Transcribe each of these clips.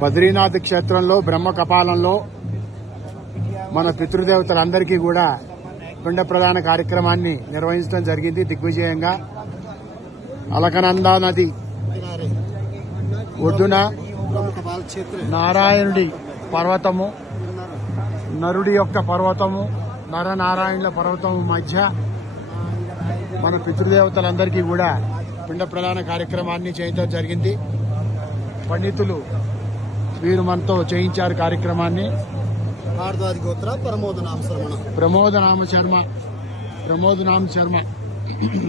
బద్రీనాథ్ క్షేత్రంలో బ్రహ్మ కపాలంలో మన పితృదేవతలందరికీ కూడా పిండ ప్రదాన కార్యక్రమాన్ని నిర్వహించడం జరిగింది దిగ్విజయంగా. అలకనందా నది ఒడ్డున నారాయణుడి పర్వతము, నరుడి యొక్క పర్వతము, నరనారాయణుల పర్వతము మధ్య మన పితృదేవతలందరికీ కూడా పిండ ప్రదాన కార్యక్రమాన్ని చేయడం జరిగింది. పండితులు వీరు మనతో చేయించారు కార్యక్రమాన్ని. ప్రమోద్ నామ శర్మ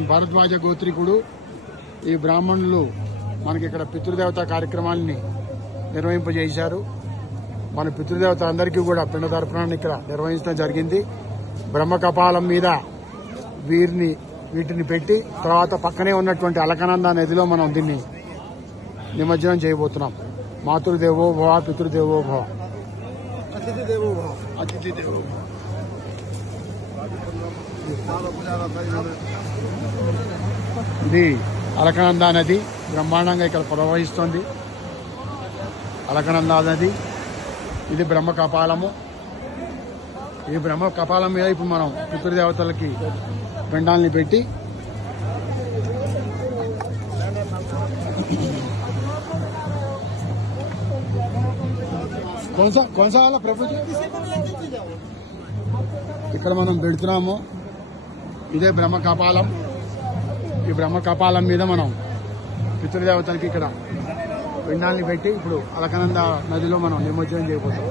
భరద్వాజ గోత్రికుడు. ఈ బ్రాహ్మణులు మనకి ఇక్కడ పితృదేవత కార్యక్రమాన్ని నిర్వహింపజేశారు. మన పితృదేవత అందరికీ కూడా పిండ తర్పణాన్ని ఇక్కడ నిర్వహించడం జరిగింది. బ్రహ్మ కపాలం మీద వీటిని పెట్టి తర్వాత పక్కనే ఉన్నటువంటి అలకనంద నదిలో మనం దీన్ని నిమజ్జనం చేయబోతున్నాం. మాతృదేవో భవ, పితృదేవో భవ, అతిథి దేవో భవ. ఇది అలకనంద నది బ్రహ్మాండంగా ఇక్కడ ప్రవహిస్తోంది. అలకనంద నది, ఇది బ్రహ్మ కపాలము. ఈ బ్రహ్మ కపాలం మీద ఇప్పుడు మనం పితృదేవతలకి పిండాలని పెట్టి కొనసాగాల ప్రభుత్వం ఇక్కడ మనం పెడుతున్నాము. ఇదే బ్రహ్మ కపాలం. ఈ బ్రహ్మ కపాలం మీద మనం పితృదేవతలకి ఇక్కడ పిండాలని పెట్టి ఇప్పుడు అలకనంద నదిలో మనం నిమజ్జనం చేయబోతాం.